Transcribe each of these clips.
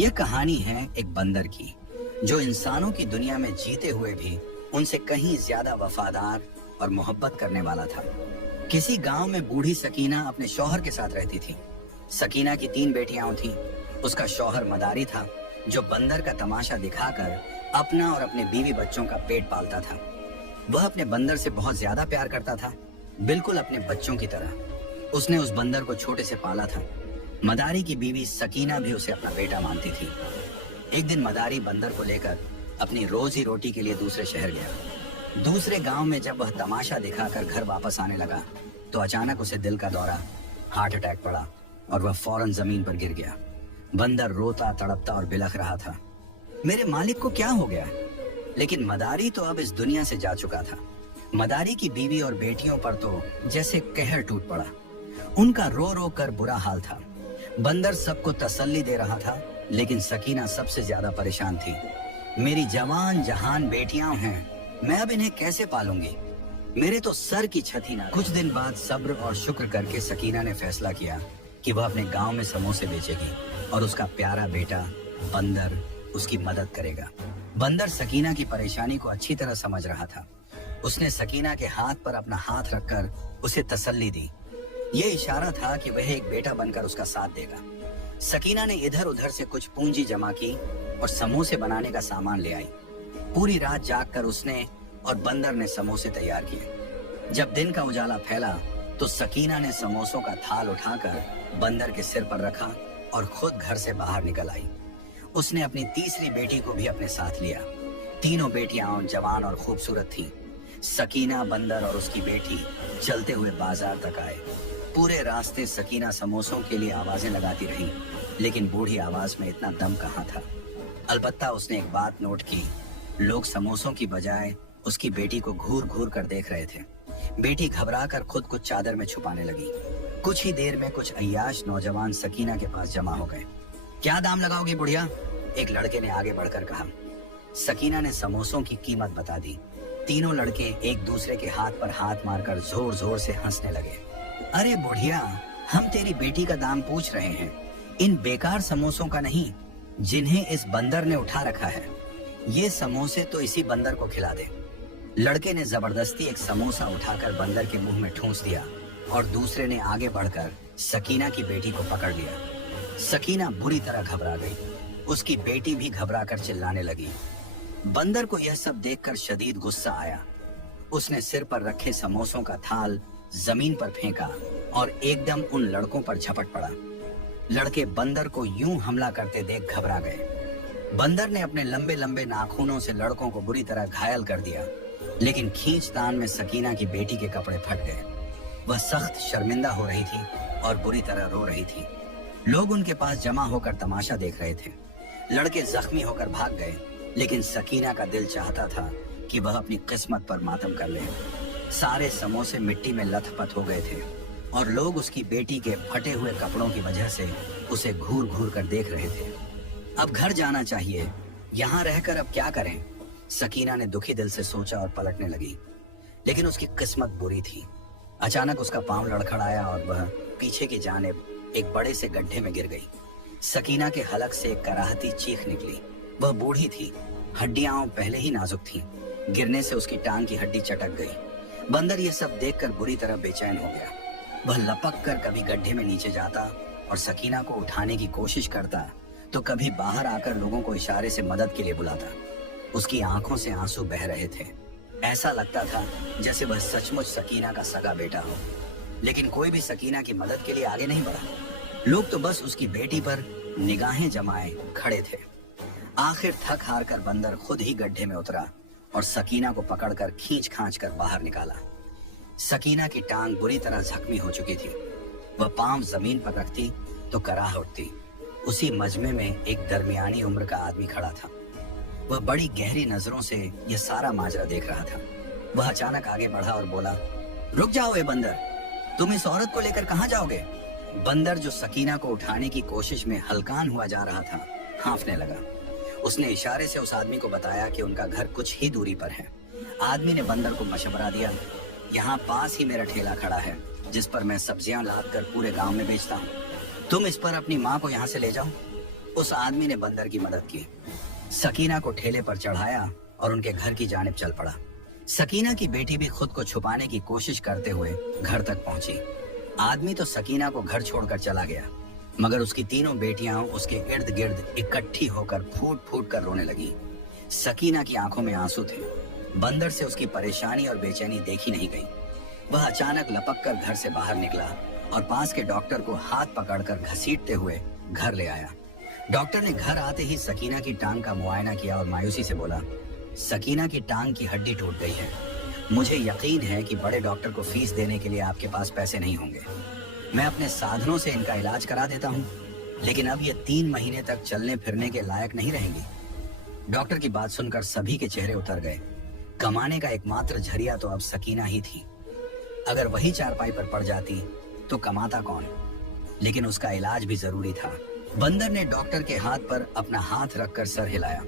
यह कहानी है एक बंदर की जो इंसानों की दुनिया में जीते हुए भी उनसे कहीं ज्यादा वफादार और मोहब्बत करने वाला था। किसी गांव में बूढ़ी सकीना अपने शौहर के साथ रहती थी। सकीना की 3 बेटियां थीं। उसका शौहर मदारी था जो बंदर का तमाशा दिखाकर अपना और अपने बीवी बच्चों का पेट पालता था। वह अपने बंदर से बहुत ज्यादा प्यार करता था, बिल्कुल अपने बच्चों की तरह। उसने उस बंदर को छोटे से पाला था। मदारी की बीवी सकीना भी उसे अपना बेटा मानती थी। एक दिन मदारी बंदर को लेकर अपनी रोजी रोटी के लिए दूसरे शहर गया। दूसरे गांव में जब वह तमाशा दिखाकर घर वापस आने लगा तो अचानक उसे दिल का दौरा, हार्ट अटैक पड़ा और वह फौरन जमीन पर गिर गया। बंदर रोता तड़पता और बिलख रहा था, मेरे मालिक को क्या हो गया? लेकिन मदारी तो अब इस दुनिया से जा चुका था। मदारी की बीवी और बेटियों पर तो जैसे कहर टूट पड़ा। उनका रो रो कर बुरा हाल था। बंदर सबको तसल्ली दे रहा था, लेकिन सकीना सबसे ज्यादा परेशान थी। मेरी जवान जहान बेटियां हैं, मैं अब इन्हें कैसे पालूंगी? मेरे तो सर की छत ही ना। कुछ दिन बाद सब्र और शुक्र करके सकीना ने फैसला किया कि वह अपने गांव में समोसे बेचेगी और उसका प्यारा बेटा बंदर उसकी मदद करेगा। बंदर सकीना की परेशानी को अच्छी तरह समझ रहा था। उसने सकीना के हाथ पर अपना हाथ रखकर उसे तसल्ली दी। यह इशारा था कि वह एक बेटा बनकर उसका साथ देगा। सकीना ने इधर उधर से कुछ पूंजी जमा की और समोसे बनाने का सामान ले आई। पूरी रात जागकर उसने और बंदर ने समोसे तैयार किए। जब दिन का उजाला फैला तो सकीना ने समोसों का थाल उठाकर बंदर के सिर पर रखा और खुद घर से बाहर निकल आई। उसने अपनी तीसरी बेटी को भी अपने साथ लिया। तीनों बेटियां जवान और खूबसूरत थीं। सकीना, बंदर और उसकी बेटी चलते हुए बाजार तक आए। पूरे रास्ते सकीना समोसों के लिए आवाजें लगाती रही, लेकिन बूढ़ी आवाज में इतना दम कहाँ था। अलबत्ता उसने एक बात नोट की, लोग समोसों की बजाय उसकी बेटी को घूर घूर कर देख रहे थे। बेटी घबराकर खुद को चादर में छुपाने लगी। कुछ ही देर में कुछ अय्याश नौजवान सकीना के पास जमा हो गए। क्या दाम लगाओगी बुढ़िया? एक लड़के ने आगे बढ़कर कहा। सकीना ने समोसों की कीमत बता दी। तीनों लड़के एक दूसरे के हाथ पर हाथ मारकर जोर जोर से हंसने लगे। अरे बुढ़िया, हम तेरी बेटी का दाम पूछ रहे हैं, इन बेकार समोसों का नहीं जिन्हें इस बंदर ने उठा रखा है। ये समोसे तो इसी बंदर को खिला दे। लड़के ने जबरदस्ती एक समोसा उठाकर बंदर के मुंह में ठूंस दिया और दूसरे ने आगे बढ़कर सकीना की बेटी को पकड़ लिया। सकीना बुरी तरह घबरा गई। उसकी बेटी भी घबराकर चिल्लाने लगी। बंदर को यह सब देखकर शदीद गुस्सा आया। उसने सिर पर रखे समोसों का थाल जमीन पर फेंका और एकदम उन लड़कों पर झपट पड़ा। लड़के बंदर को यूं हमला करते देख घबरा गए। बंदर ने अपने लंबे लंबे नाखूनों से लड़कों को बुरी तरह घायल कर दिया, लेकिन खींचतान में सकीना की बेटी के कपड़े फट गए। वह सख्त शर्मिंदा हो रही थी और बुरी तरह रो रही थी। लोग उनके पास जमा होकर तमाशा देख रहे थे। लड़के जख्मी होकर भाग गए, लेकिन सकीना का दिल चाहता था कि वह अपनी किस्मत पर मातम कर ले। सारे समोसे मिट्टी में लथपथ हो गए थे और लोग उसकी बेटी के फटे हुए कपड़ों की वजह से उसे घूर घूर कर देख रहे थे। अब घर जाना चाहिए, यहाँ रहकर अब क्या करें? सकीना ने दुखी दिल से सोचा और पलटने लगी, लेकिन उसकी किस्मत बुरी थी। अचानक उसका पांव लड़खड़ाया और वह पीछे की जानिब एक बड़े से गड्ढे में गिर गई। सकीना के हलक से एक कराहती चीख निकली। वह बूढ़ी थी, हड्डियां पहले ही नाजुक थीं। गिरने से उसकी टांग की हड्डी चटक गई। बंदर ये सब देखकर बुरी तरह बेचैन हो गया। वह लपक कर कभी गड्ढे में नीचे जाता और सकीना को उठाने की कोशिश करता, तो कभी बाहर आकर लोगों को इशारे से मदद के लिए बुलाता। उसकी आंखों से आंसू बह रहे थे। ऐसा लगता था जैसे वह सचमुच सकीना का सगा बेटा हो, लेकिन कोई भी सकीना की मदद के लिए आगे नहीं बढ़ा। लोग तो बस उसकी बेटी पर निगाहें जमाए खड़े थे। आखिर थक हार कर बंदर खुद ही गड्ढे में उतरा और सकीना को पकड़कर खींच खांच कर बाहर निकाला। सकीना की टांग बुरी तरह जख्मी हो चुकी थी। वह पांव जमीन पर रखती तो कराह उठती। उसी मजमे में एक दरमियानी उम्र का आदमी खड़ा था। वह बड़ी गहरी नजरों से यह सारा माजरा देख रहा था। वह अचानक आगे बढ़ा और बोला, रुक जाओ ए बंदर, तुम इस औरत को लेकर कहाँ जाओगे? बंदर, जो सकीना को उठाने की कोशिश में हलकान हुआ जा रहा था, हांफने लगा। उसने इशारे से उस आदमी को बताया कि उनका घर कुछ ही दूरी पर है। आदमी ने बंदर को मशवरा दिया, यहाँ पास ही मेरा ठेला खड़ा है जिस पर मैं सब्जियां लाद कर पूरे गांव में बेचता हूँ। तुम इस पर अपनी माँ को यहाँ से ले जाओ। उस आदमी ने बंदर की मदद की। सकीना को ठेले पर चढ़ाया और उनके घर की जानिब चल पड़ा। सकीना की बेटी भी खुद को छुपाने की कोशिश करते हुए घर तक पहुंची। आदमी तो सकीना को घर छोड़कर चला गया, मगर उसकी तीनों बेटियां उसके इर्द गिर्द इकट्ठी होकर फूट फूट कर रोने लगी। सकीना की आंखों में आंसू थे। बंदर से उसकी परेशानी और बेचैनी देखी नहीं गई। वह अचानक लपक कर घर से बाहर निकला और पास के डॉक्टर को हाथ पकड़कर घसीटते हुए घर ले आया। डॉक्टर ने घर आते ही सकीना की टांग का मुआयना किया और मायूसी से बोला, सकीना की टांग की हड्डी टूट गई है। मुझे यकीन है कि बड़े डॉक्टर को फीस देने के लिए आपके पास पैसे नहीं होंगे। मैं अपने साधनों से इनका इलाज करा देता हूँ, लेकिन अब ये 3 महीने तक चलने फिरने के लायक नहीं रहेंगी। डॉक्टर की बात सुनकर सभी के चेहरे उतर गए। कमाने का एकमात्र जरिया तो अब सकीना ही थी। अगर वही चारपाई पर पड़ जाती तो कमाता कौन? लेकिन उसका इलाज भी जरूरी था। बंदर ने डॉक्टर के हाथ पर अपना हाथ रखकर सर हिलाया।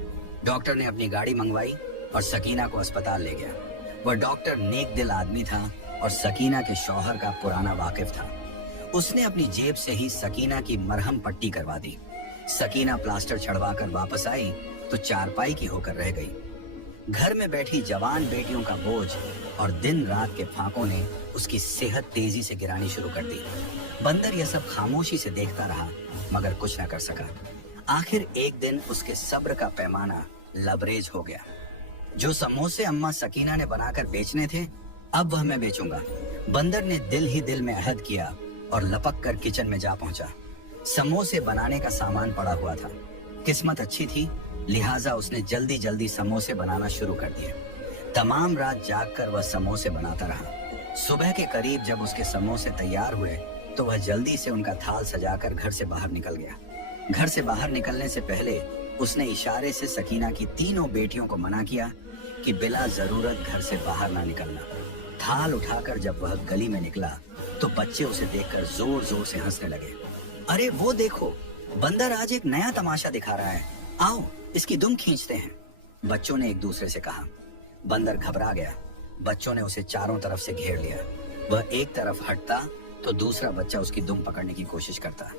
डॉक्टर ने अपनी गाड़ी मंगवाई और सकीना को अस्पताल ले गया। वह डॉक्टर नेक दिल आदमी था और सकीना के शौहर का पुराना वाकिफ था। उसने अपनी जेब से ही सकीना की मरहम पट्टी करवा दी। सकीना प्लास्टर चढ़वा कर वापस आई तो चारपाई की होकर रह गई। घर में बैठी जवान बेटियों का बोझ और दिन रात के फाकों ने उसकी सेहत तेजी से गिरानी शुरू कर दी। बंदर यह सब खामोशी से देखता रहा, मगर कुछ न कर सका। आखिर एक दिन उसके सब्र का पैमाना लबरेज हो गया। जो समोसे अम्मा सकीना ने बनाकर बेचने थे, अब वह मैं बेचूंगा। बंदर ने दिल ही दिल में अहद किया और लपक कर किचन में जा पहुंचा। समोसे बनाने का सामान पड़ा हुआ था। किस्मत अच्छी थी, लिहाजा उसने जल्दी जल्दी समोसे बनाना शुरू कर दिए। तमाम रात जागकर वह समोसे बनाता रहा। सुबह के करीब जब उसके समोसे तैयार हुए तो वह जल्दी से उनका थाल सजाकर घर से बाहर निकल गया। घर से बाहर निकलने से पहले उसने इशारे से सकीना की तीनों बेटियों को मना किया कि बिला जरूरत घर से बाहर ना निकलना। थाल उठाकर जब वह गली में निकला तो बच्चे उसे देखकर जोर जोर से हंसने लगे। अरे वो देखो, बंदर आज एक नया तमाशा दिखा रहा है, आओ इसकी दुम खींचते हैं। बच्चों ने एक दूसरे से कहा। बंदर घबरा गया। बच्चों ने उसे चारों तरफ से घेर लिया। वह एक तरफ हटता तो दूसरा बच्चा उसकी दुम पकड़ने की कोशिश करता।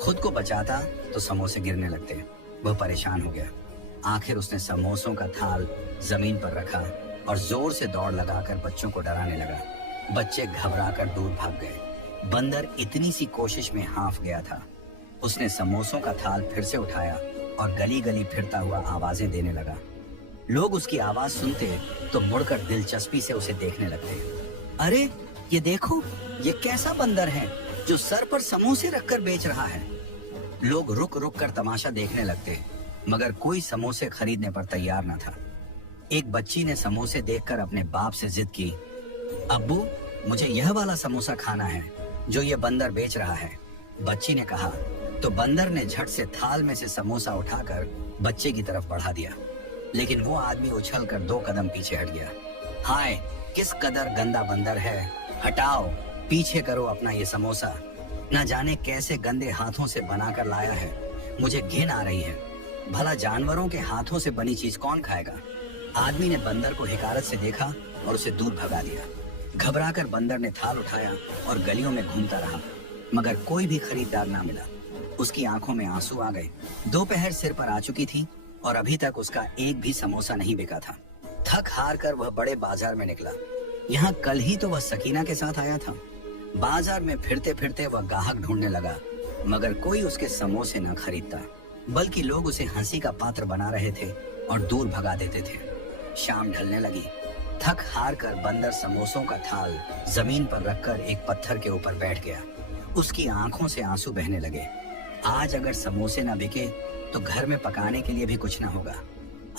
खुद को बचाता तो समोसे गिरने लगते। वह परेशान हो गया। आखिर उसने समोसों का थाल जमीन पर रखा और जोर से दौड़ लगाकर बच्चों को डराने लगा। बच्चे घबराकर दूर भाग गए। बंदर इतनी सी कोशिश में हांफ गया था। उसने समोसों का थाल फिर से उठाया और गली गली फिरता हुआ आवाजें देने लगा। लोग उसकी आवाज सुनते तो मुड़कर दिलचस्पी से उसे देखने लगते। अरे ये देखो, ये कैसा बंदर है जो सर पर समोसे रखकर बेच रहा है। लोग रुक रुक कर तमाशा देखने लगते, मगर कोई समोसे खरीदने पर तैयार न था। एक बच्ची ने समोसे देखकर अपने बाप से जिद की, अब्बू मुझे यह वाला समोसा खाना है जो ये बंदर बेच रहा है। बच्ची ने कहा तो बंदर ने झट से थाल में से समोसा उठाकर बच्चे की तरफ बढ़ा दिया, लेकिन वो आदमी उछलकर 2 कदम पीछे हट गया। हाय, किस कदर गंदा बंदर है, हटाओ, पीछे करो अपना ये समोसा। न जाने कैसे गंदे हाथों से बनाकर लाया है, मुझे घिन आ रही है। भला जानवरों के हाथों से बनी चीज कौन खाएगा। आदमी ने बंदर को हिकारत से देखा और उसे दूर भगा दिया। घबराकर बंदर ने थाल उठाया और गलियों में घूमता रहा, मगर कोई भी खरीदार ना मिला। उसकी आंखों में आंसू आ गए। दोपहर सिर पर आ चुकी थी और अभी तक उसका एक भी समोसा नहीं बिका था। थक हार कर वह बड़े बाजार में निकला। यहाँ कल ही तो वह सकीना के साथ आया था। बाजार में फिरते फिरते वह ग्राहक ढूंढने लगा, मगर कोई उसके समोसे न खरीदता, बल्कि लोग उसे हंसी का पात्र बना रहे थे और दूर भगा देते थे। शाम ढलने लगी। थक हार कर बंदर समोसों का थाल जमीन पर रखकर एक पत्थर के ऊपर बैठ गया। उसकी आंखों से आंसू बहने लगे। आज अगर समोसे न बिके तो घर में पकाने के लिए भी कुछ न होगा।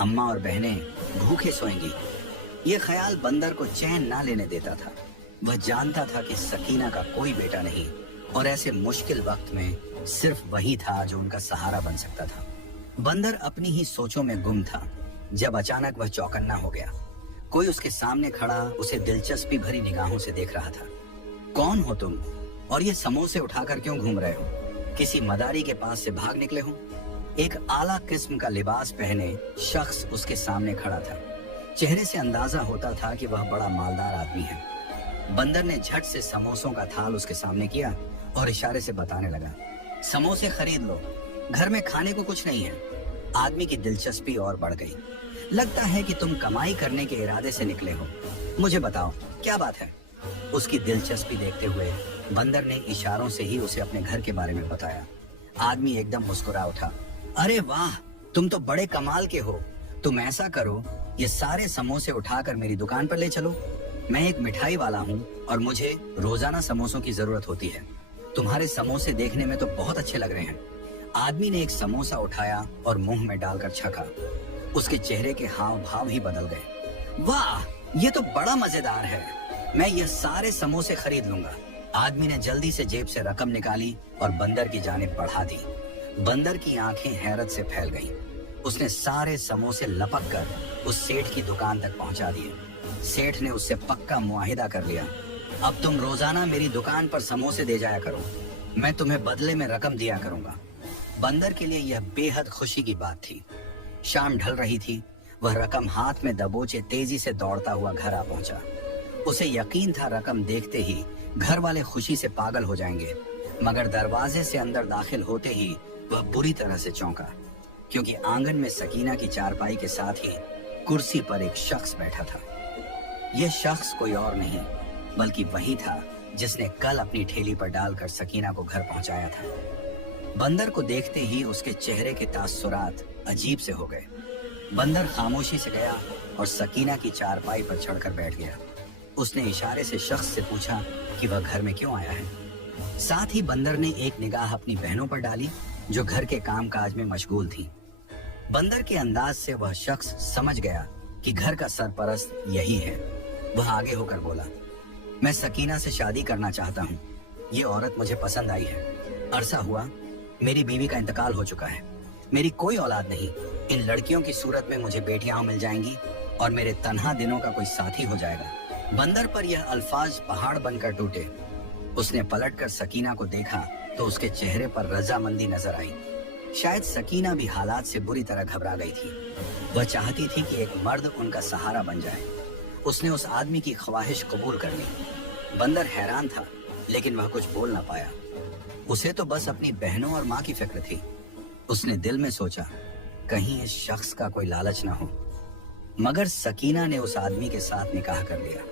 अम्मा और बहनें भूखे सोएंगी। ये ख्याल बंदर को चैन ना लेने देता था। वह जानता था कि सकीना का कोई बेटा नहीं और ऐसे मुश्किल वक्त में सिर्फ वही था जो उनका सहारा बन सकता था। बंदर अपनी ही सोचों में गुम था जब अचानक वह चौकन्ना हो गया। कोई उसके सामने खड़ा उसे दिलचस्पी भरी निगाहों से देख रहा था। कौन हो तुम और ये समोसे उठाकर क्यों घूम रहे हो? किसी मदारी के पास से भाग निकले हो? एक आला किस्म का लिबास पहने शख्स उसके सामने खड़ा था। चेहरे से अंदाजा होता था कि वह बड़ा मालदार आदमी है। बंदर ने झट से समोसों का थाल उसके सामने किया और इशारे से बताने लगा, समोसे खरीद लो। घर में खाने को कुछ नहीं है। आदमी की दिलचस्पी और बढ़ गई। लगता है कि तुम कमाई करने के इरादे से निकले हो। मुझे बताओ क्या बात है? उसकी दिलचस्पी देखते हुए बंदर ने इशारों से ही उसे अपने घर के बारे में बताया। आदमी एकदम मुस्कुरा उठा। अरे वाह, तुम तो बड़े कमाल के हो। तुम ऐसा करो, ये सारे समोसे उठाकर मेरी दुकान पर ले चलो। मैं एक मिठाई वाला हूँ और मुझे रोजाना समोसों की जरूरत होती है। तुम्हारे समोसे देखने में तो बहुत अच्छे लग रहे हैं। आदमी ने एक समोसा उठाया और मुंह में डालकर छका। उसके चेहरे के हाव भाव ही बदल गए। वाह, ये तो बड़ा मजेदार है। मैं ये सारे समोसे खरीद लूंगा। आदमी ने जल्दी से जेब से रकम निकाली और बंदर की जानिब बढ़ा दी। बंदर की आंखें हैरत से फैल गईं। उसने सारे समोसे लपक कर उस सेठ की दुकान तक पहुंचा दिए। सेठ ने उससे पक्का मुआहिदा कर लिया, अब तुम रोजाना मेरी दुकान पर समोसे दे जाया करो, मैं तुम्हें बदले में रकम दिया करूंगा। बंदर के लिए यह बेहद खुशी की बात थी। शाम ढल रही थी। वह रकम हाथ में दबोचे तेजी से दौड़ता हुआ घर आ पहुंचा। उसे यकीन था रकम देखते ही घर वाले खुशी से पागल हो जाएंगे, मगर दरवाजे से अंदर दाखिल होते ही वह बुरी तरह से चौंका, क्योंकि आंगन में सकीना की चारपाई के साथ ही कुर्सी पर एक शख्स बैठा था। यह शख्स कोई और नहीं बल्कि वही था जिसने कल अपनी ठेली पर डालकर सकीना को घर पहुंचाया था। बंदर को देखते ही उसके चेहरे के तासुरात अजीब से हो गए। बंदर खामोशी से गया और सकीना की चारपाई पर चढ़कर बैठ गया। उसने इशारे से शख्स से पूछा कि वह घर में क्यों आया है। साथ ही बंदर ने एक निगाह अपनी बहनों पर डाली जो घर के कामकाज में मशगूल थी। बंदर के अंदाज से वह शख्स समझ गया कि घर का सरपरस्त यही है। वह आगे होकर बोला, मैं सकीना से शादी करना चाहता हूँ। ये औरत मुझे पसंद आई है। अरसा हुआ मेरी बीवी का इंतकाल हो चुका है। मेरी कोई औलाद नहीं। इन लड़कियों की सूरत में मुझे बेटियां मिल जाएंगी और मेरे तन्हा दिनों का कोई साथी हो जाएगा। बंदर पर यह अल्फाज पहाड़ बनकर टूटे। उसने पलटकर सकीना को देखा तो उसके चेहरे पर रजामंदी नजर आई। शायद सकीना भी हालात से बुरी तरह घबरा गई थी। वह चाहती थी कि एक मर्द उनका सहारा बन जाए। उसने उस आदमी की ख्वाहिश कबूल कर ली। बंदर हैरान था, लेकिन वह कुछ बोल ना पाया। उसे तो बस अपनी बहनों और माँ की फिक्र थी। उसने दिल में सोचा, कहीं इस शख्स का कोई लालच ना हो। मगर सकीना ने उस आदमी के साथ निकाह कर लिया।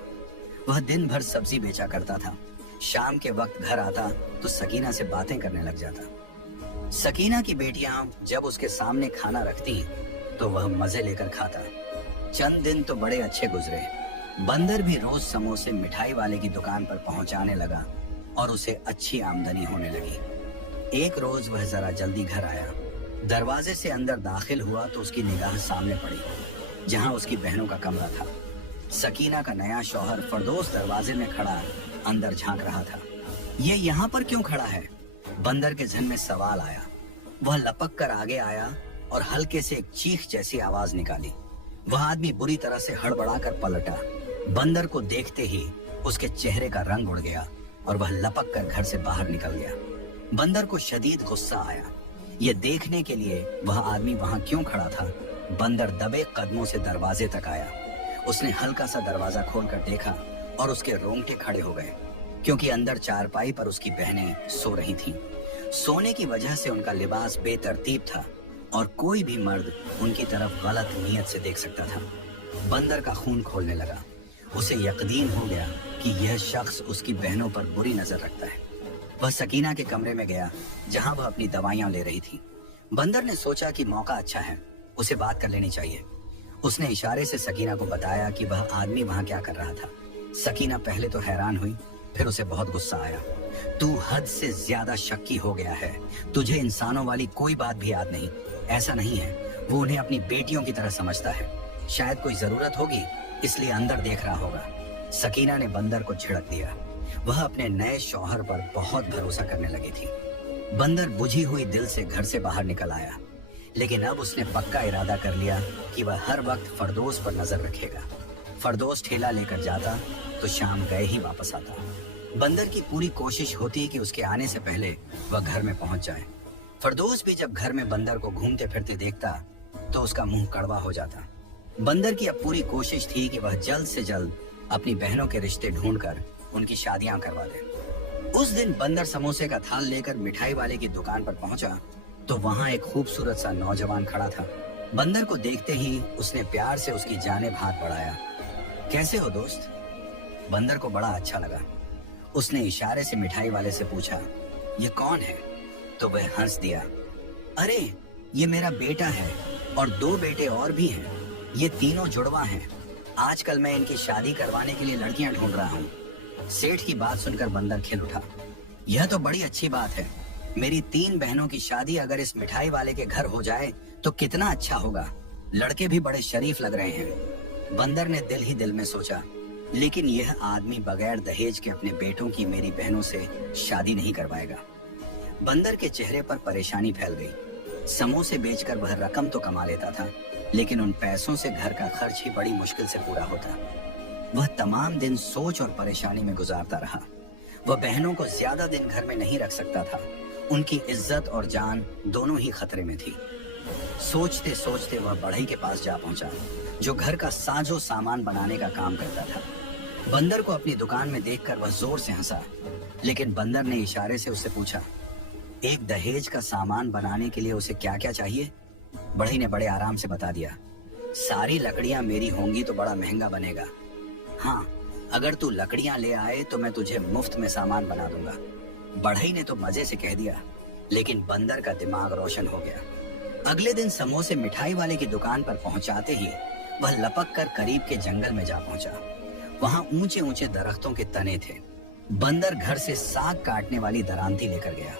वह दिन भर सब्जी बेचा करता था। शाम के वक्त घर आता तो सकीना से बातें करने लग जाता। सकीना की बेटियां जब उसके सामने खाना रखती तो वह मजे लेकर खाता। चंद दिन तो बड़े अच्छे गुजरे। बंदर भी रोज समोसे मिठाई वाले की दुकान पर पहुंचाने लगा और उसे अच्छी आमदनी होने लगी। एक रोज वह जरा जल्दी घर आया। दरवाजे से अंदर दाखिल हुआ तो उसकी निगाह सामने पड़ी, जहां उसकी बहनों का कमरा था। सकीना का नया शौहर फरदोस दरवाजे में खड़ा अंदर झांक रहा था। ये यहाँ पर क्यों खड़ा है? बंदर के जहन में सवाल आया। वह लपक कर आगे आया और हल्के से एक चीख जैसी आवाज निकाली। वह आदमी बुरी तरह से हड़बड़ाकर पलटा। बंदर को देखते ही उसके चेहरे का रंग उड़ गया और वह लपक कर घर से बाहर निकल गया। बंदर को शदीद गुस्सा आया। ये देखने के लिए वह आदमी वहां क्यों खड़ा था। बंदर दबे कदमों से दरवाजे तक आया। उसने हल्का सा दरवाजा खोलकर देखा और उसके रोंगटे खड़े हो गए, क्योंकि अंदर चारपाई पर उसकी बहनें सो रही थीं। सोने की वजह से उनका लिबास बेतरतीब था और कोई भी मर्द उनकी तरफ गलत नीयत से देख सकता था। बंदर का खून खोलने लगा। उसे यकीन हो गया कि यह शख्स उसकी बहनों पर बुरी नजर रखता है। वह सकीना के कमरे में गया, जहां वह अपनी दवाइयां ले रही थी। बंदर ने सोचा कि मौका अच्छा है, उसे बात कर लेनी चाहिए। उसने इशारे से सकीना को बताया कि वह आदमी वहां क्या कर रहा था। सकीना पहले तो हैरान हुई, फिर उसे बहुत गुस्सा आया। तू हद से ज्यादा शक्की हो गया है। तुझे इंसानों वाली कोई बात भी याद नहीं। ऐसा नहीं है, वो उन्हें अपनी बेटियों की तरह समझता है। शायद कोई जरूरत होगी इसलिए अंदर देख रहा होगा। सकीना ने बंदर को झिड़क दिया। वह अपने नए शौहर पर बहुत भरोसा करने लगी थी। बंदर बुझी हुई दिल से घर से बाहर निकल आया, लेकिन अब उसने पक्का इरादा कर लिया कि वह हर वक्त फरदोस पर नजर रखेगा। फरदोस ठेला लेकर जाता तो शाम गए ही वापस आता। बंदर की पूरी कोशिश होती कि उसके आने से पहले वह घर में पहुंच जाए। फरदोस भी जब घर में बंदर को घूमते फिरते देखता तो उसका मुंह कड़वा हो जाता। बंदर की अब पूरी कोशिश थी कि वह जल्द से जल्द अपनी बहनों के रिश्ते ढूंढकर उनकी शादियां करवा दे। उस दिन बंदर समोसे का थाल लेकर मिठाई वाले की दुकान पर पहुंचा तो वहां एक खूबसूरत सा नौजवान खड़ा था। बंदर को देखते ही उसने प्यार से उसकी जानिब हाथ बढ़ाया। कैसे हो दोस्त? बंदर को बड़ा अच्छा लगा। उसने इशारे से मिठाई वाले से पूछा, ये कौन है? तो वह हंस दिया, अरे ये मेरा बेटा है और 2 बेटे और भी हैं। ये तीनों जुड़वा हैं। आजकल मैं इनकी शादी करवाने के लिए लड़कियां ढूंढ रहा हूँ। सेठ की बात सुनकर बंदर खिल उठा, यह तो बड़ी अच्छी बात है। मेरी 3 बहनों की शादी अगर इस मिठाई वाले के घर हो जाए तो कितना अच्छा होगा। लड़के भी बड़े शरीफ लग रहे हैं। बंदर ने दिल ही दिल में सोचा, लेकिन यह आदमी बगैर दहेज के अपने बेटों की मेरी बहनों से शादी नहीं करवाएगा। बंदर के चेहरे पर परेशानी फैल गई। समोसे बेचकर वह रकम तो कमा लेता था, लेकिन उन पैसों से घर का खर्च ही बड़ी मुश्किल से पूरा होता। वह तमाम दिन सोच और परेशानी में गुजारता रहा। वह बहनों को ज्यादा दिन घर में नहीं रख सकता था। उनकी इज्जत और जान दोनों ही खतरे में थी। सोचते सोचते वह बढ़ई के पास जा पहुंचा, जो घर का साजो सामान बनाने का काम करता था। बंदर को अपनी दुकान में देखकर वह जोर से हंसा, लेकिन बंदर ने इशारे से उससे पूछा, एक दहेज का सामान बनाने के लिए उसे क्या क्या चाहिए? बढ़ई ने बड़े आराम से बता दिया, सारी लकड़ियां मेरी होंगी तो बड़ा महंगा बनेगा। हाँ, अगर तू लकड़ियां ले आए तो मैं तुझे मुफ्त में सामान बना दूंगा। बढ़ई ने तो मजे से कह दिया, लेकिन बंदर का दिमाग रोशन हो गया। अगले दिन समोसे मिठाई वाले की दुकान पर पहुंचाते ही वह लपक कर करीब के जंगल में जा पहुंचा। वहां ऊंचे ऊंचे दरख्तों के तने थे। बंदर घर से साग काटने वाली दरांती लेकर गया।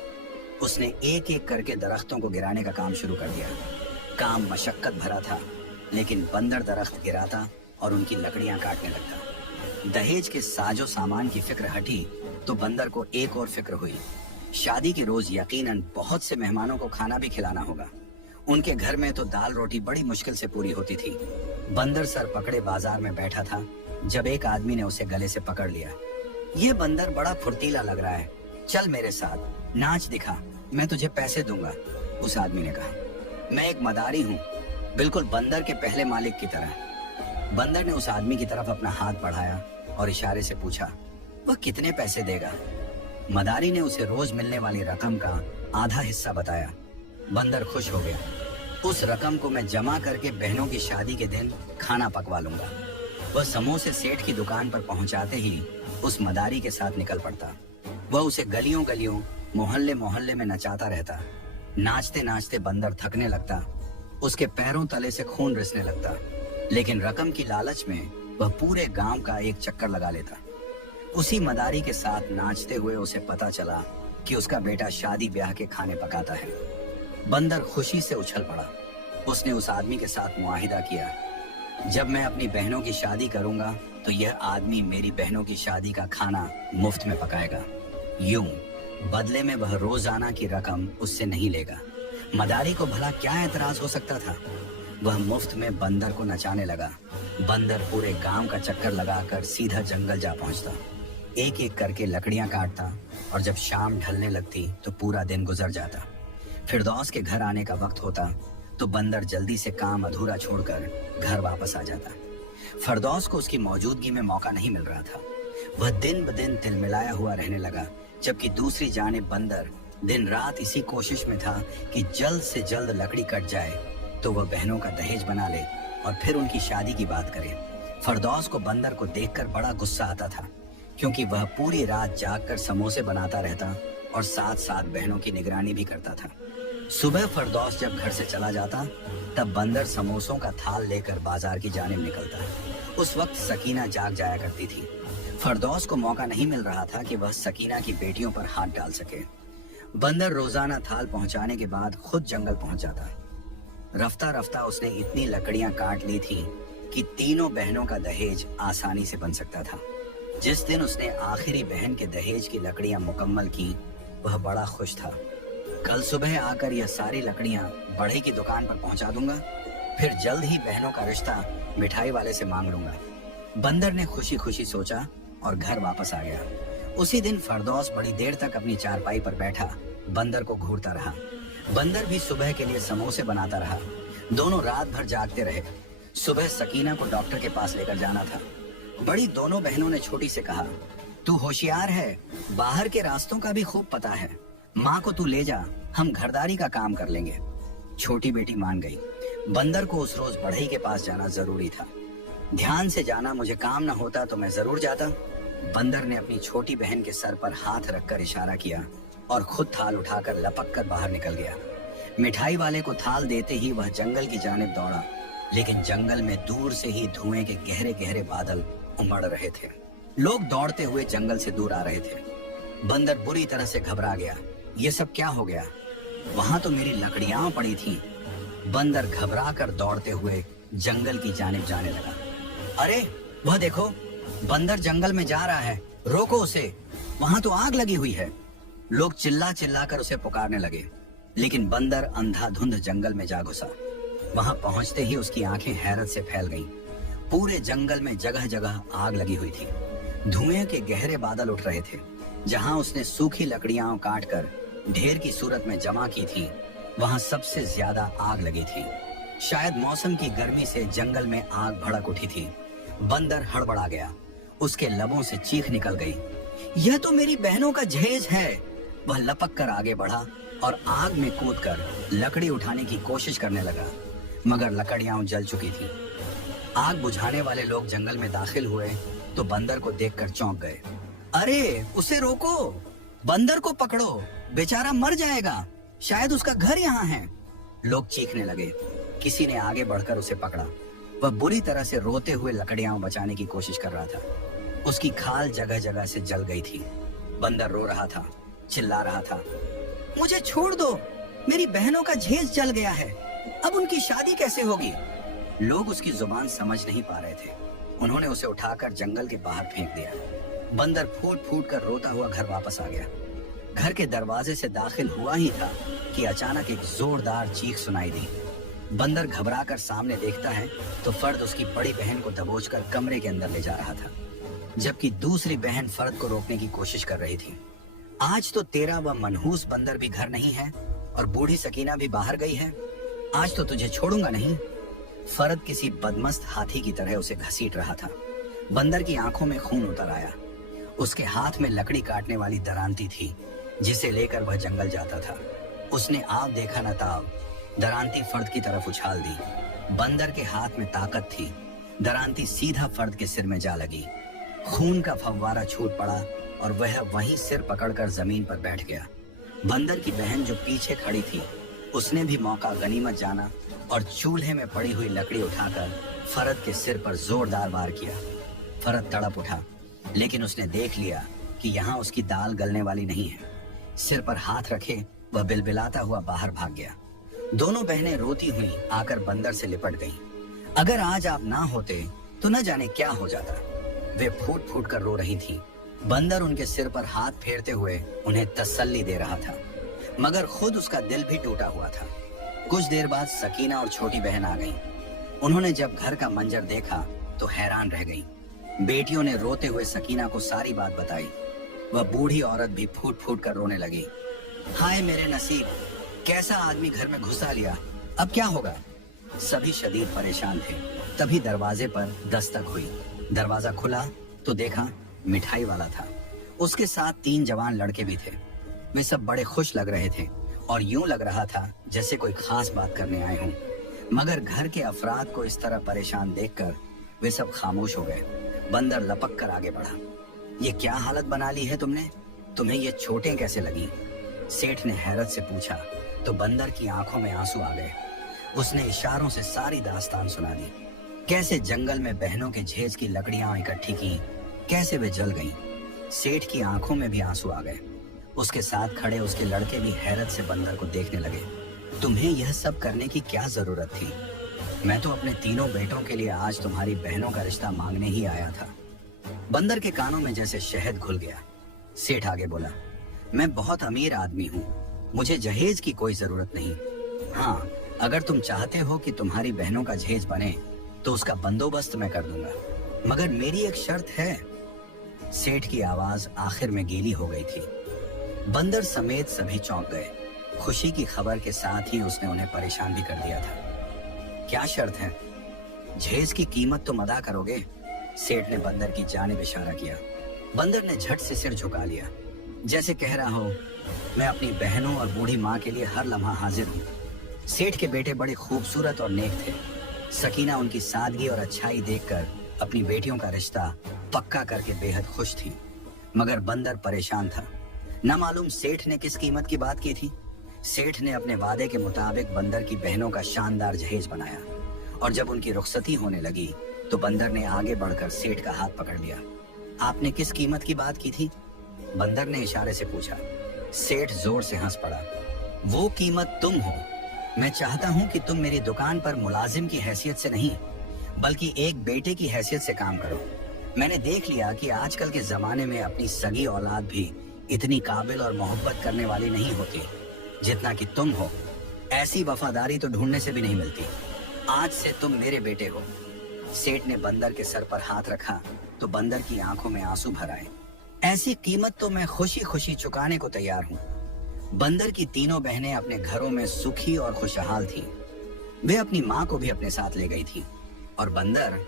उसने एक एक करके दरख्तों को गिराने का काम शुरू कर दिया। काम मशक्कत भरा था, लेकिन बंदर दरख्त गिराता और उनकी लकड़ियां काटने लगता। दहेज के साजो सामान की फिक्र हटी तो बंदर को एक और फिक्र हुई। शादी के रोज यकीनन बहुत से मेहमानों को खाना भी खिलाना होगा। उनके घर में तो दाल रोटी बड़ी मुश्किल से पूरी होती थी। बंदर सर पकड़े बाजार में बैठा था जब एक आदमी ने उसे गले से पकड़ लिया। ये बंदर बड़ा फुर्तीला लग रहा है, चल मेरे साथ नाच दिखा, मैं तुझे पैसे दूंगा। उस आदमी ने कहा, मैं एक मदारी हूँ, बिल्कुल बंदर के पहले मालिक की तरह। बंदर ने उस आदमी की तरफ अपना हाथ बढ़ाया और इशारे से पूछा, वह कितने पैसे देगा? मदारी ने उसे रोज मिलने वाली रकम का आधा हिस्सा बताया। बंदर खुश हो गया। उस रकम को मैं जमा करके बहनों की शादी के दिन खाना पकवा लूंगा। वह समोसे सेठ की दुकान पर पहुंचाते ही उस मदारी के साथ निकल पड़ता। वह उसे गलियों गलियों मोहल्ले मोहल्ले में नचाता रहता। नाचते नाचते बंदर थकने लगता, उसके पैरों तले से खून रिसने लगता, लेकिन रकम की लालच में वह पूरे गांव का एक चक्कर लगा लेता। उसी मदारी के साथ नाचते हुए उसे पता चला कि उसका बेटा शादी ब्याह के खाने पकाता है। बंदर खुशी से उछल पड़ा। उसने उस आदमी के साथ मुआहिदा किया, जब मैं अपनी बहनों की शादी करूंगा तो यह आदमी मेरी बहनों की शादी का खाना मुफ्त में पकाएगा। यूं बदले में वह रोजाना की रकम उससे नहीं लेगा। मदारी को भला क्या एतराज हो सकता था? वह मुफ्त में बंदर को नचाने लगा। बंदर पूरे गांव का चक्कर लगाकर सीधा जंगल जा पहुंचता। एक एक करके लकड़ियां काटता और जब शाम ढलने लगती तो पूरा दिन गुजर जाता। फिरदौस के घर आने का वक्त होता तो बंदर जल्दी से काम अधूरा छोड़कर घर वापस आ जाता। फिरदौस को उसकी मौजूदगी में मौका नहीं मिल रहा था। वह दिन ब दिन तिलमिलाया हुआ रहने लगा, जबकि दूसरी जानिब बंदर दिन रात इसी कोशिश में था कि जल्द से जल्द लकड़ी कट जाए तो वह बहनों का दहेज बना ले और फिर उनकी शादी की बात करे। फिरदौस को बंदर को देखकर बड़ा गुस्सा आता था, क्योंकि वह पूरी रात जागकर समोसे बनाता रहता और साथ साथ बहनों की निगरानी भी करता था। सुबह फिरदौस जब घर से चला जाता तब बंदर समोसों का थाल लेकर बाजार की जानिब निकलता। उस वक्त सकीना जाग जाया करती थी। फिरदौस को मौका नहीं मिल रहा था कि वह सकीना की बेटियों पर हाथ डाल सके। बंदर रोजाना थाल पहुंचाने के बाद खुद जंगल पहुंच जाता। रफ्ता रफ्ता उसने इतनी लकड़ियां काट ली थी कि तीनों बहनों का दहेज आसानी से बन सकता था। जिस दिन उसने आखिरी बहन के दहेज की लकड़ियां मुकम्मल की, वह बड़ा खुश था। कल सुबह आकर यह सारी लकड़ियां बढ़ई की दुकान पर पहुंचा दूंगा, फिर जल्द ही बहनों का रिश्ता मिठाई वाले से मांग लूंगा। बंदर ने खुशी खुशी सोचा और घर वापस आ गया। उसी दिन फिरदौस बड़ी देर तक अपनी चारपाई पर बैठा बंदर को घूरता रहा। बंदर भी सुबह के लिए समोसे बनाता रहा। दोनों रात भर जागते रहे। सुबह सकीना को डॉक्टर के पास लेकर जाना था। बड़ी दोनों बहनों ने छोटी से कहा, तू होशियार है, बाहर के रास्तों का भी खूब पता है, माँ को तू ले जा, हम घरदारी का काम कर लेंगे। छोटी बेटी मान गई। बंदर को उस रोज बढ़ई के पास जाना जरूरी था। ध्यान से जाना, मुझे काम न होता तो मैं जरूर जाता। बंदर ने अपनी छोटी बहन के सर पर हाथ रखकर इशारा किया और खुद थाल उठाकर लपक कर बाहर निकल गया। मिठाई वाले को थाल देते ही वह जंगल की जानिब दौड़ा, लेकिन जंगल में दूर से ही धुएं के गहरे गहरे बादल उमड़ रहे थे। लोग दौड़ते हुए जंगल से दूर आ रहे थे। बंदर बुरी तरह से घबरा गया। ये सब क्या हो गया? वहां तो मेरी लकड़ियां पड़ी थीं। बंदर घबरा कर दौड़ते हुए जंगल की जानिब जाने लगा। अरे वह देखो, बंदर जंगल में जा रहा है, रोको उसे, वहां तो आग लगी हुई है। लोग चिल्ला चिल्ला कर उसे पुकारने लगे, लेकिन बंदर अंधाधुंध जंगल में जा घुसा। वहां पहुंचते ही उसकी आंखें हैरत से फैल गईं। पूरे जंगल में जगह जगह आग लगी हुई थी। धुएं के गहरे बादल उठ रहे थे। जहां उसने सूखी लकड़ियां काटकर ढेर की सूरत में जमा की थी, वहां सबसे ज्यादा आग लगी थी। शायद मौसम की गर्मी से जंगल में आग भड़क उठी थी। बंदर हड़बड़ा गया। उसके लबों से चीख निकल गई। यह तो मेरी बहनों का जहेज है। वह लपक कर आगे बढ़ा और आग में कूदकर लकड़ी उठाने की कोशिश करने लगा, मगर लकड़ियां जल चुकी थी। आग बुझाने वाले लोग जंगल में दाखिल हुए तो बंदर को देखकर चौंक गए। अरे उसे रोको, बंदर को पकड़ो, बेचारा मर जाएगा, शायद उसका घर यहाँ है। लोग चीखने लगे। किसी ने आगे बढ़कर उसे पकड़ा। वह बुरी तरह से रोते हुए लकड़ियां बचाने की कोशिश कर रहा था। उसकी खाल जगह जगह से जल गई थी। बंदर रो रहा था, चिल्ला रहा था, मुझे छोड़ दो, मेरी बहनों का जहेज जल गया है, अब उनकी शादी कैसे होगी? लोग उसकी जुबान समझ नहीं पा रहे थे। उन्होंने उसे उठाकर जंगल के बाहर फेंक दिया। बंदर फूट फूट कर रोता हुआ घर वापस आ गया। घर के दरवाजे से दाखिल हुआ ही था कि अचानक एक जोरदार चीख सुनाई दी। बंदर घबराकर सामने देखता है तो फर्द उसकी बड़ी बहन को दबोचकर कमरे के अंदर ले जा रहा था, जबकि दूसरी बहन फर्द को रोकने की कोशिश कर रही थी। आज तो तेरा वह मनहूस बंदर भी घर नहीं है और बूढ़ी सकीना भी बाहर गई है। आज तो तुझे छोड़ूंगा नहीं। फर्द किसी बदमस्त हाथी की तरह उसे घसीट रहा था। बंदर की आंखों में खून उतर आया। उसके हाथ में लकड़ी काटने वाली दरांती थी, जिसे लेकर वह जंगल जाता था। उसने आप देखा न ताब दरांती फर्द की तरफ उछाल दी। बंदर के हाथ में ताकत थी। दरांती सीधा फर्द के सिर में जा लगी। खून का फव्वारा छूट पड़ा और वह वहीं सिर पकड़कर जमीन पर बैठ गया। बंदर की बहन जो पीछे खड़ी थी, उसने भी मौका गनीमत जाना और चूल्हे में पड़ी हुई लकड़ी उठाकर फर्द के सिर पर जोरदार वार किया। फर्द तड़प उठा, लेकिन उसने देख लिया कि यहाँ उसकी दाल गलने वाली नहीं है। सिर पर हाथ रखे वह बिलबिलाता हुआ बाहर भाग गया। दोनों बहनें रोती हुई आकर बंदर से लिपट गईं। अगर आज आप ना होते तो न जाने क्या हो जाता। वे फूट फूट कर रो रही थीं। बंदर उनके सिर पर हाथ फेरते हुए उन्हें तसल्ली दे रहा था, मगर खुद उसका दिल भी टूटा हुआ था। कुछ देर बाद सकीना और छोटी बहन आ गईं। उन्होंने जब घर का मंजर देखा तो हैरान रह गईं। बेटियों ने रोते हुए सकीना को सारी बात बताई। वह बूढ़ी औरत भी फूट फूट कर रोने लगी। हाय मेरे नसीब, कैसा आदमी घर में घुसा लिया, अब क्या होगा? सभी शदीद परेशान थे। तभी दरवाजे पर दस्तक हुई। दरवाजा खुला तो देखा मिठाई वाला था। उसके साथ 3 जवान लड़के भी थे। वे सब बड़े खुश लग रहे थे और यूं लग रहा था जैसे कोई खास बात करने आए हों। मगर घर के अफराद को इस तरह परेशान देखकर वे सब खामोश हो गए। बंदर लपक कर आगे बढ़ा। ये क्या हालत बना ली है तुमने? तुम्हें ये चोटें कैसे लगी? सेठ ने हैरत से पूछा तो बंदर की आंखों में आंसू आ गए। उसने इशारों से सारी दास्तान सुना दी। कैसे जंगल में बहनों के झेज की लकड़ियां इकट्ठी की, कैसे वे जल गईं। सेठ की आंखों में भी आंसू आ गए। उसके साथ खड़े उसके लड़के भी हैरत से बंदर को देखने लगे। तुम्हें यह सब करने की क्या जरूरत थी? मैं तो अपने तीनों बेटों के लिए आज तुम्हारी बहनों का रिश्ता मांगने ही आया था। बंदर के कानों में जैसे शहद घुल गया। सेठ आगे बोला, मैं बहुत अमीर आदमी हूँ, मुझे जहेज की कोई जरूरत नहीं। हाँ, अगर तुम चाहते हो कि तुम्हारी बहनों का जहेज बने तो उसका बंदोबस्त मैं कर दूंगा, मगर मेरी एक शर्त है। सेठ की आवाज आखिर में गीली हो गई थी। बंदर समेत सभी चौंक गए। खुशी की खबर के साथ ही उसने उन्हें परेशान भी कर दिया था। क्या शर्त है? जहेज की कीमत तुम अदा करोगे? सेठ ने बंदर की जानिब इशारा किया। बंदर ने झट से सिर झुका लिया, जैसे कह रहा हो मैं अपनी बहनों और बूढ़ी माँ के लिए हर लम्हा हाजिर हूँ। सेठ के बेटे बड़े खूबसूरत और नेक थे। सकीना उनकी सादगी और अच्छाई देखकर अपनी बेटियों का रिश्ता पक्का करके बेहद खुश थी। मगर बंदर परेशान था। न मालूम सेठ ने किस कीमत की बात की थी। सेठ ने अपने वादे के मुताबिक बंदर की बहनों का शानदार जहेज बनाया और जब उनकी रुखसती होने लगी तो बंदर ने आगे बढ़कर सेठ का हाथ पकड़ लिया। आपने किस कीमत की बात की थी? बंदर ने इशारे से पूछा। सेठ जोर से हंस पड़ा। वो कीमत तुम हो। मैं चाहता हूँ कि तुम मेरी दुकान पर मुलाजिम की हैसियत से नहीं बल्कि एक बेटे की हैसियत से काम करो। मैंने देख लिया कि आजकल के जमाने में अपनी सगी औलाद भी इतनी काबिल और मोहब्बत करने वाली नहीं होती जितना कि तुम हो। ऐसी वफादारी तो ढूंढने से भी नहीं मिलती। आज से तुम मेरे बेटे हो। सेठ ने बंदर के सर पर हाथ रखा तो बंदर की आंखों में आंसू भर आए। ऐसी कीमत तो मैं खुशी खुशी चुकाने को तैयार हूँ। बंदर की तीनों बहनें अपने घरों में सुखी और खुशहाल थीं। वे अपनी माँ को भी अपने साथ ले गई थी और बंदर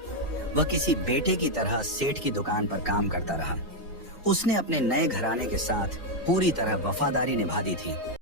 वह किसी बेटे की तरह सेठ की दुकान पर काम करता रहा। उसने अपने नए घराने के साथ पूरी तरह वफादारी निभा दी थी।